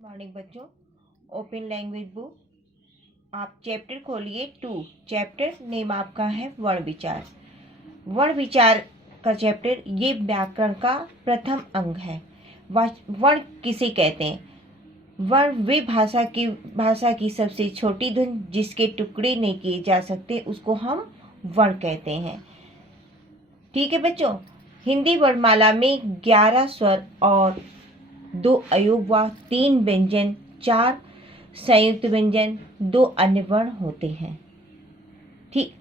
Morning बच्चों, open language book आप chapter खोलिए 2। चैप्टर नेम आपका है वर्ण विचार। वर्ण विचार का चैप्टर ये व्याकरण का प्रथम अंग है। वर्ण किसे कहते हैं? वर्ण वे भाषा की सबसे छोटी धुन जिसके टुकड़े नहीं किए जा सकते उसको हम वर्ण कहते हैं। ठीक है बच्चों, हिंदी वर्णमाला में 11 स्वर और 2 अयोगवाक, 3 व्यंजन, 4 संयुक्त व्यंजन, 2 अन्य वर्ण होते हैं। ठीक,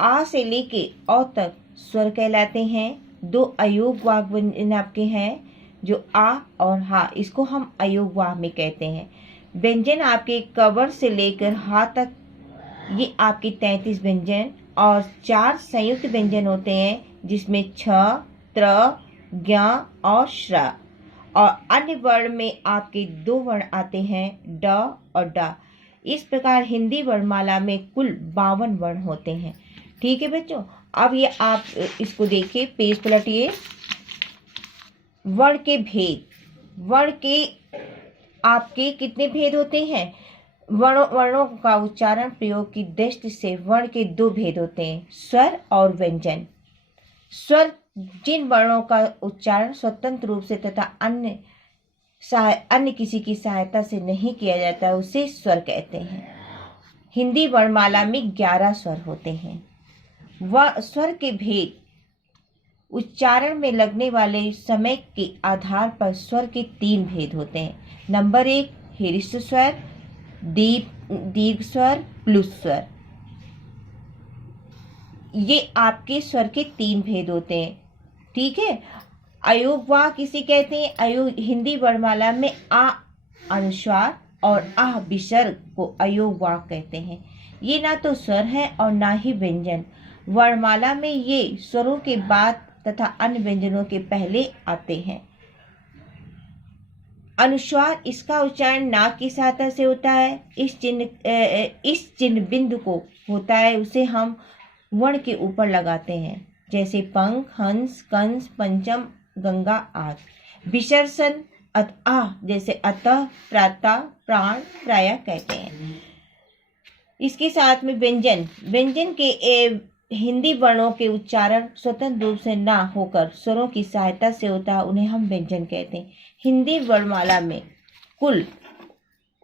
आ से लेके औ तक स्वर कहलाते हैं। 2 अयोगवाक व्यंजन आपके हैं जो आ और हा, इसको हम अयोगवाक में कहते हैं। व्यंजन आपके कवर से लेकर हा तक ये आपके 33 व्यंजन और 4 संयुक्त व्यंजन होते हैं जिसमें छ, त्र, ज्ञ और श्र। और अन्य वर्ण में आपके 2 वर्ण आते हैं ड और ड। इस प्रकार हिंदी वर्णमाला में कुल 52 वर्ण होते हैं। ठीक है बच्चों, अब ये आप इसको देखिए, पेज पलटिए। वर्ण के भेद। वर्ण के आपके कितने भेद होते हैं? वर्णों का उच्चारण प्रयोग की दृष्टि से वर्ण के 2 भेद होते हैं, स्वर और व्यंजन। स्वर जिन वर्णों का उच्चारण स्वतंत्र रूप से तथा अन्य किसी की सहायता से नहीं किया जाता है उसे स्वर कहते हैं। हिंदी वर्णमाला में 11 स्वर होते हैं। स्वर के भेद। उच्चारण में लगने वाले समय के आधार पर स्वर के 3 भेद होते हैं। नंबर 1 ह्रीष्ट स्वर, दीर्घ स्वर, प्लुत स्वर। ये आपके स्वर के 3 भेद होते हैं। ठीक है, अयोगवाक किसे कहते हैं? अयोग हिंदी वर्णमाला में आ अनुस्वार और आह विसर्ग को अयोगवाक कहते हैं। ये ना तो स्वर है और ना ही व्यंजन। वर्णमाला में ये स्वरों के बाद तथा अन्य व्यंजनों के पहले आते हैं। अनुस्वार, इसका उच्चारण नाक की सहायता से होता है। इस चिन्ह बिंदु को होता है उसे हम वर्ण के ऊपर लगाते हैं, जैसे पंख, हंस, कंस, पंचम, गंगा आदि। विसर्जन जैसे अतः, प्रातः, प्राण, प्रायः कहते हैं। इसके साथ में व्यंजन के हिंदी वर्णों के उच्चारण स्वतंत्र रूप से ना होकर स्वरों की सहायता से होता है, उन्हें हम व्यंजन कहते हैं। हिंदी वर्णमाला में कुल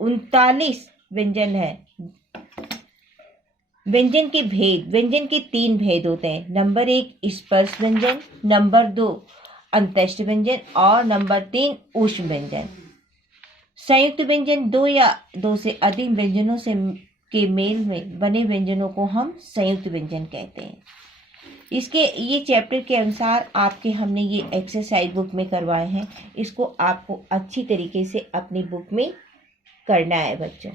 39 व्यंजन है। व्यंजन के भेद। व्यंजन के 3 भेद होते हैं। नंबर 1 स्पर्श व्यंजन, नंबर 2 अंत्यष्ट व्यंजन और नंबर 3 ऊष्म व्यंजन। संयुक्त व्यंजन 2 या 2 से अधिक व्यंजनों से के मेल में बने व्यंजनों को हम संयुक्त व्यंजन कहते हैं। ये चैप्टर के अनुसार आपके हमने ये एक्सरसाइज बुक में करवाए हैं। इसको आपको अच्छी तरीके से अपनी बुक में करना है बच्चों।